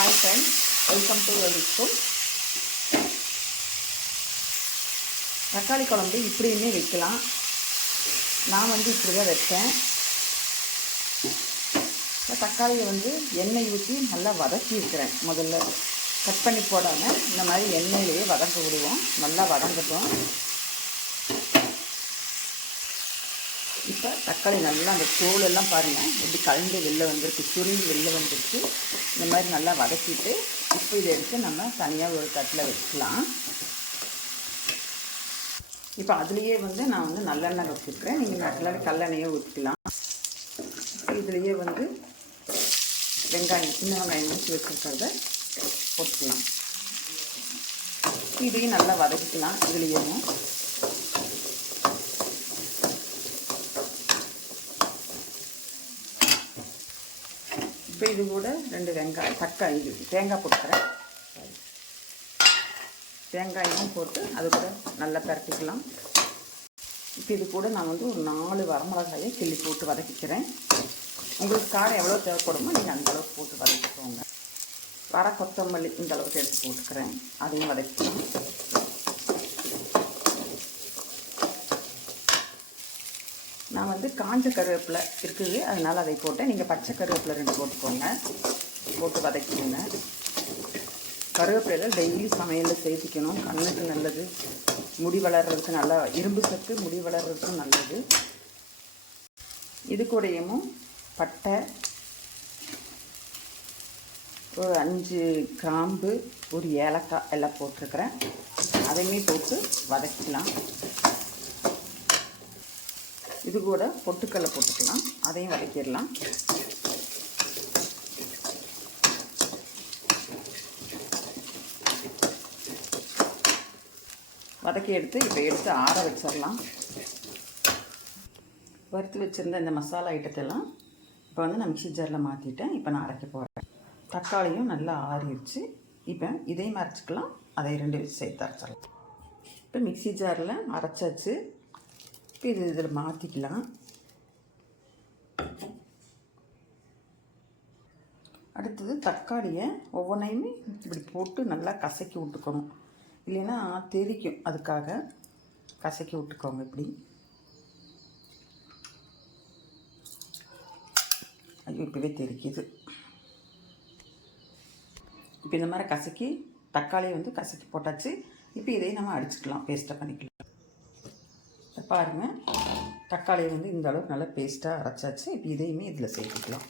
Hi friends, welcome to every school. தக்காளி குழம்பு இப்படியுமே வைக்கலாம். நான் இப்படி தான் வைப்பேன். தக்காளியை எண்ணெய் ஊற்றி நல்லா வதக்கி இருக்கிறேன். முதல்ல கட் பண்ணி போடாமல் இந்த மாதிரி எண்ணெயிலேயே வதக்க விடுவோம். நல்லா வதங்கட்டும். இப்போ தக்காளி நல்லா அந்த தோலெல்லாம் பாருங்கள் எப்படி கலந்து வெளில வந்துருக்கு, சுருங்கி வெளில வந்துருக்கு. இந்த மாதிரி நல்லா வதக்கிட்டு இப்போ இதை எடுத்து நம்ம தனியாக ஒரு தட்டில் வச்சுக்கலாம். இப்போ அதுலேயே நான் நல்லெண்ணெய் வச்சுருக்கிறேன். நீங்கள் நல்லெண்ணெய் கல்லெண்ணெயே ஊற்றிக்கலாம். இதுலேயே வெங்காயம், சின்ன வெங்காயம் ஊற்றி வச்சுருக்கிறத போட்டுக்கலாம். இதையும் நல்லா வதக்கிக்கலாம். இதுலேயும் இப்போ இது கூட 2 வெங்காயம், தக்காளி, தேங்காய் போட்டுக்கிறேன். தேங்காயும் போட்டு அது கூட நல்லா பரட்டிக்கலாம். இப்போ இது கூட நான் ஒரு 4 வரமிளகாயை கிள்ளி போட்டு வதக்கிக்கிறேன். உங்களுக்கு காரம் எவ்வளோ தேவைப்படுமோ நீங்கள் அந்த அளவுக்கு போட்டு வதக்கிக்கோங்க. வர கொத்தமல்லி இந்த அளவுக்கு எடுத்து போட்டுக்கிறேன். அதையும் வதக்கிக்கலாம். நான் காஞ்ச கருவேப்பிலை இருக்குது, அதனால் அதை போட்டேன். நீங்கள் பச்சை கருவேப்பிலை 2 போட்டுக்கோங்க. போட்டு வதக்கிடுங்க. கருவேப்பிலையில் டெய்லி சமையலில் சேர்த்திக்கணும். கண்ணுக்கு நல்லது, முடி வளர்கிறதுக்கு நல்லா, இரும்பு சத்து முடி வளர்கிறதுக்கும் நல்லது. இது கூடயும் பட்டை, ஒரு 5 கிராம்பு, ஒரு ஏலக்காய் எல்லாம் போட்டிருக்கிறேன். அதையுமே போட்டு வதக்கிக்கலாம். இது கூட பொட்டுக்கல்லை போட்டுக்கலாம். அதையும் வதக்கிடலாம். வதக்கி எடுத்து இப்போ எடுத்து ஆற வச்சிடலாம். வறுத்து வச்சுருந்த இந்த மசாலா ஐட்டத்தெல்லாம் இப்போ நான் மிக்ஸி ஜாரில் மாற்றிட்டேன். இப்போ நான் அரைக்க போகிறேன். தக்காளியும் நல்லா ஆறிடுச்சு. இப்போ இதையும் அரைச்சிக்கலாம். அதை 2 வச்சு சேர்த்து அரைச்சிடலாம். இப்போ மிக்ஸி ஜாரில் அரைச்சாச்சு. இப்போ இதில் மாற்றிக்கலாம். அடுத்தது தக்காளியை ஒவ்வொன்றையுமே இப்படி போட்டு நல்லா கசக்கி விட்டுக்கணும். இல்லைன்னா தெரிக்கும், அதுக்காக கசக்கி விட்டுக்கோங்க. இப்படி ஐயோ இப்போவே தெரிக்குது. இப்போ இந்த மாதிரி கசக்கி தக்காளியை கசக்கி போட்டாச்சு. இப்போ இதையும் நம்ம அடிச்சுக்கலாம், பேஸ்ட்டாக பண்ணிக்கலாம். பாருங்கள், தக்காளியை இந்த அளவுக்கு நல்லா பேஸ்ட்டாக அரைச்சாச்சு. இப்போ இதையுமே இதில் சேர்த்துக்கலாம்.